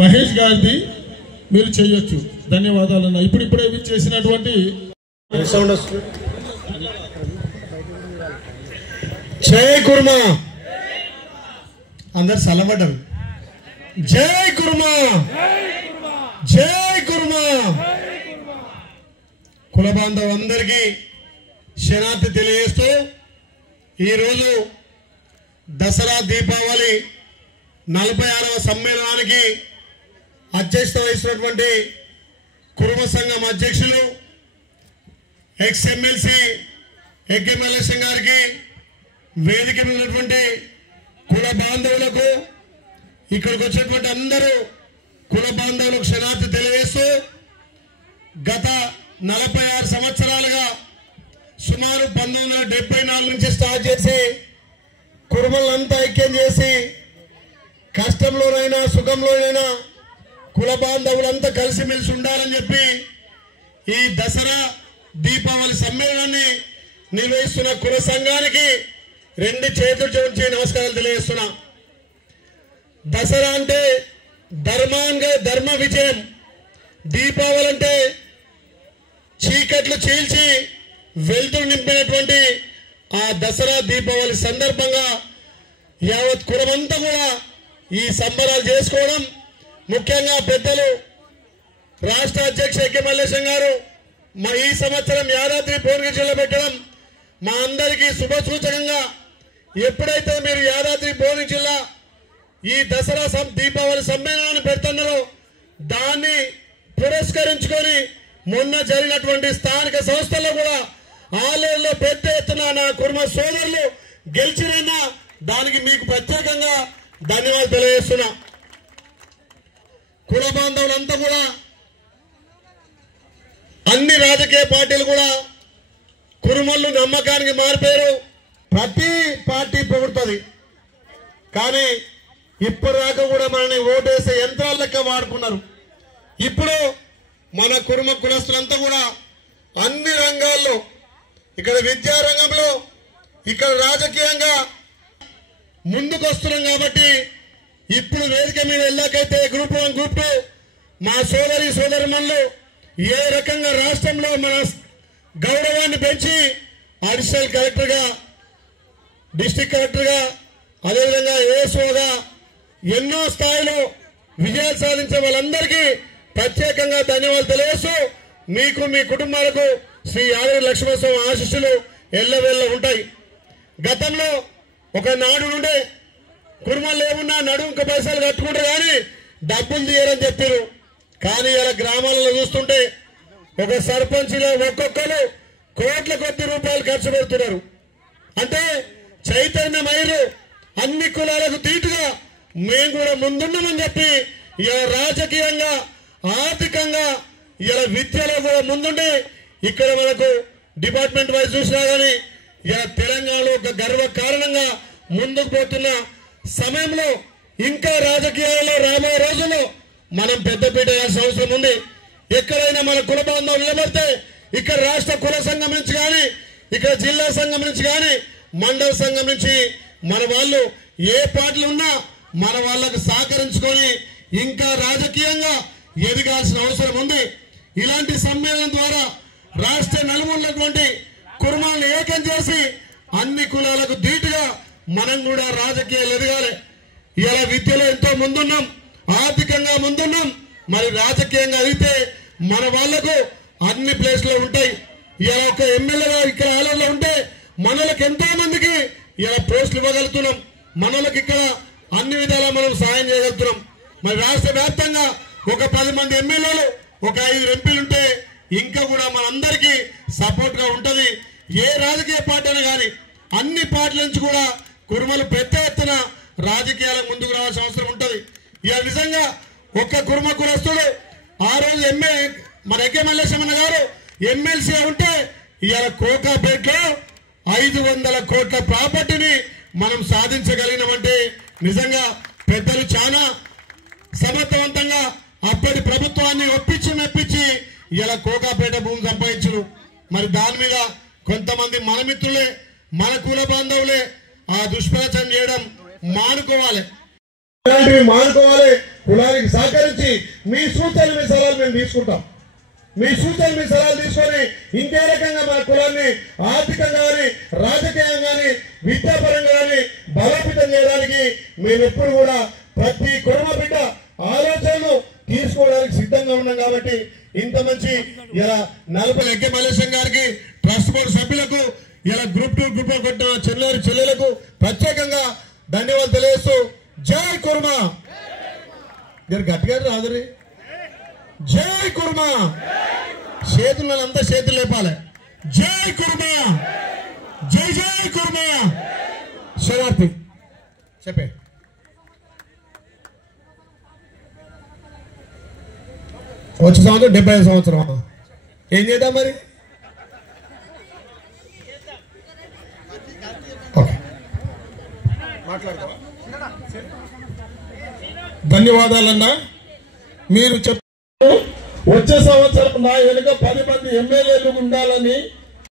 మహేష్ గారిది మీరు చేయొచ్చు. ధన్యవాదాలు అన్న. ఇప్పుడే చేసినటువంటి జై కుర్మా అందరు సలబడ్డారు. జై కుర్మా, జై కుర్మా. కుల బాంధవులందరికీ శనార్థి తెలియజేస్తూ ఈరోజు దసరా దీపావళి 46వ సమ్మేళనానికి అధ్యక్షత వహిస్తున్నటువంటి కుర్మ సంఘం అధ్యక్షులు ఎక్స్ ఎమ్మెల్సీ ఎక్ఎంఎల్ఎస్ గారికి, వేదిక మీద ఉన్నటువంటి కుల బాంధవులకు, ఇక్కడికి వచ్చేటువంటి అందరూ కుల బాంధవులకు క్షణార్థి తెలియజేస్తూ గత 46 సంవత్సరాలుగా సుమారు 1974 నుంచి స్టార్ట్ చేసి కుర్మలంతా ఐక్యం చేసి కష్టంలోనైనా సుఖంలోనైనా కుల బాంధవులంతా కలిసిమెలిసి ఉండాలని చెప్పి ఈ దసరా దీపావళి సమ్మేళనాన్ని నిర్వహిస్తున్న కుల సంఘానికి 2 చేతులు జోడించి నమస్కారాలు తెలియజేస్తున్నా. దసరా అంటే ధర్మ విజయం, దీపావళి అంటే చీకట్లు చీల్చి వెలుతురు నింపినటువంటి ఆ దసరా దీపావళి సందర్భంగా యావత్ కులమంతా కూడా ఈ సంబరాలు చేసుకోవడం, ముఖ్యంగా పెద్దలు రాష్ట్ర అధ్యక్ష ఎక్కెమల్లేశం గారు ఈ సంవత్సరం యాదాద్రి భువనగిరి జిల్లా పెట్టడం మా అందరికీ శుభ సూచకంగా. ఎప్పుడైతే మీరు యాదాద్రి భువనగిరి జిల్లా ఈ దసరా దీపావళి సమ్మేళనాన్ని పెడుతున్నారో దాన్ని పురస్కరించుకొని మొన్న జరిగినటువంటి స్థానిక సంస్థల్లో కూడా ఆలయంలో పెద్ద ఎత్తున నా కుర్మ సోదరులు గెలిచినన్నా దానికి మీకు ప్రత్యేకంగా ధన్యవాదాలు తెలియజేస్తున్నా. కుల బాంధవులంతా కూడా అన్ని రాజకీయ పార్టీలు కూడా కురుమల్లు నమ్మకానికి మారిపోయారు. ప్రతి పార్టీ పొగుడుతుంది, కానీ ఇప్పటిదాకా కూడా మనని ఓటేసే యంత్రాల లెక్క వాడుకున్నారు. ఇప్పుడు మన కురుమ కులస్తులంతా కూడా అన్ని రంగాల్లో, ఇక్కడ విద్యారంగంలో, ఇక్కడ రాజకీయంగా ముందుకు వస్తున్నాం. కాబట్టి ఇప్పుడు వేదిక మీద వెళ్ళాకైతే గ్రూప్ 1 గ్రూప్ 2 మా సోదరిమణులు ఏ రకంగా రాష్ట్రంలో మన గౌరవాన్ని పెంచి అడిషనల్ కలెక్టర్గా, డిస్ట్రిక్ట్ కలెక్టర్గా, అదేవిధంగా ఏఎస్ఓగా ఎన్నో స్థాయిలో విజయాలు సాధించే వాళ్ళందరికీ ప్రత్యేకంగా ధన్యవాదాలు తెలియజేస్తూ మీకు మీ కుటుంబాలకు శ్రీ యాదగిరి లక్ష్మణస్వామి ఆశీస్సులు ఎల్లవెల్ల ఉంటాయి. గతంలో ఒక నాడు నుండే కుర్మలు ఏమున్నా నడుముకు పైసలు కట్టుకుంటారు కానీ డబ్బులు తీయరని చెప్పారు. కానీ ఇలా గ్రామాలలో చూస్తుంటే ఒక సర్పంచ్లో ఒక్కొక్కరు కోట్ల కొద్ది రూపాయలు ఖర్చు పెడుతున్నారు. అంటే చైతన్యమైరు అన్ని కులాలకు తీటుగా మేము కూడా ముందున్నామని చెప్పి ఇలా రాజకీయంగా, ఆర్థికంగా, ఇలా విద్యలో కూడా ముందుండి ఇక్కడ మనకు డిపార్ట్మెంట్ వైజ్ చూసినా కానీ ఇలా తెలంగాణలో ఒక గర్వ కారణంగా ముందుకు పోతున్న సమయంలో ఇంకా రాజకీయాలలో రాబోయే రోజుల్లో మనం పెద్దపీట వేయాల్సిన అవసరం ఉంది. ఎక్కడైనా మన కుల బాంధవులు నిలబడితే ఇక్కడ రాష్ట్ర కుల సంఘం నుంచి కానీ, ఇక్కడ జిల్లా సంఘం నుంచి కానీ, మండల సంఘం నుంచి మన వాళ్ళు ఏ పార్టీలు ఉన్నా మన వాళ్ళకు సహకరించుకొని ఇంకా రాజకీయంగా ఎదగాల్సిన అవసరం ఉంది. ఇలాంటి సమ్మేళనం ద్వారా రాష్ట్ర నలుమూలటువంటి కుర్మాలను ఏకం చేసి అన్ని కులాలకు ధీటుగా మనం కూడా రాజకీయాలు ఎదగాలి. ఇలా విద్యలో ఎంతో ముందున్నాం, ఆర్థికంగా ముందున్నాం, మరి రాజకీయంగా అయితే మన వాళ్లకు అన్ని ప్లేస్లో ఉంటాయి. ఇలా ఒక ఎమ్మెల్యేగా ఇక్కడ ఆలయంలో ఉంటే మనలకు ఎంతో మందికి ఇలా పోస్టులు ఇవ్వగలుగుతున్నాం. మనలకు ఇక్కడ అన్ని విధాలా మనం సాయం చేయగలుగుతున్నాం. మరి రాష్ట్ర వ్యాప్తంగా ఒక 10 మంది ఎమ్మెల్యేలు, ఒక 5 ఎంపీలు ఉంటే ఇంకా కూడా మనందరికీ సపోర్ట్ గా ఉంటది. ఏ రాజకీయ పార్టీ అయినా కానీ అన్ని పార్టీల నుంచి కూడా కుర్మలు పెద్ద ఎత్తున రాజకీయాలకు ముందుకు రావాల్సిన అవసరం ఉంటది. ఇక నిజంగా ఒక్క కుర్మ కులస్తుడు ఆ రోజు మన ఎక్కెమల్లేశమన్న గారు ఎమ్మెల్సీ ఉంటే ఇవాళ కోకాపేటలో 500 కోట్ల ప్రాపర్టీని మనం సాధించగలిగినామంటే నిజంగా పెద్దలు చాలా సమర్థవంతంగా అప్పటి ప్రభుత్వాన్ని ఒప్పించి మెప్పించి ఇలా కోకాపేట భూమి సంపాదించరు. మరి దాని మీద కొంతమంది మన మిత్రులే, మన కుల బాంధవులే ఆ దుష్ప్రచారం చేయడం మానుకోవాలి. కులానికి సహకరించి మీ సూచనలు మీ సలహాలు మేము తీసుకుంటాం. మీ సూచనలు మీ సలహాలు తీసుకొని ఇంకే రకంగా మన కులాన్ని ఆర్థికంగా కానీ రాజకీయంగా కానీ విద్యాపరంగా కానీ బలోపేతం చేయడానికి మేము ఎప్పుడు కూడా ప్రతి కుటుంబ బిడ్డ ఆలోచనలు తీసుకోవడానికి సిద్ధంగా ఉన్నాం. కాబట్టి ఇంత మంచి ఇలా 40 ఎక్కే మల్లేశం గారికి ట్రస్ట్ బోర్డు సభ్యులకు ఇలా గ్రూప్ 2 గ్రూప్ కొట్టిన చెల్లెలకు ప్రత్యేకంగా ధన్యవాదాలు తెలియజేస్తూ జై కుర్మా గట్టిగా రాదురి జై కుర్మా చేతులు అంతా చేతులు లేపాలి. జై కుర్మా జై జై కుర్మా శరార్థి చెప్పే వచ్చే సంవత్సరం 75 సంవత్సరం ఏం చేద్దాం మరి. ధన్యవాదాలన్నా. మీరు వచ్చే సంవత్సరం నా వెనుక 10 మంది ఎమ్మెల్యేలు ఉండాలని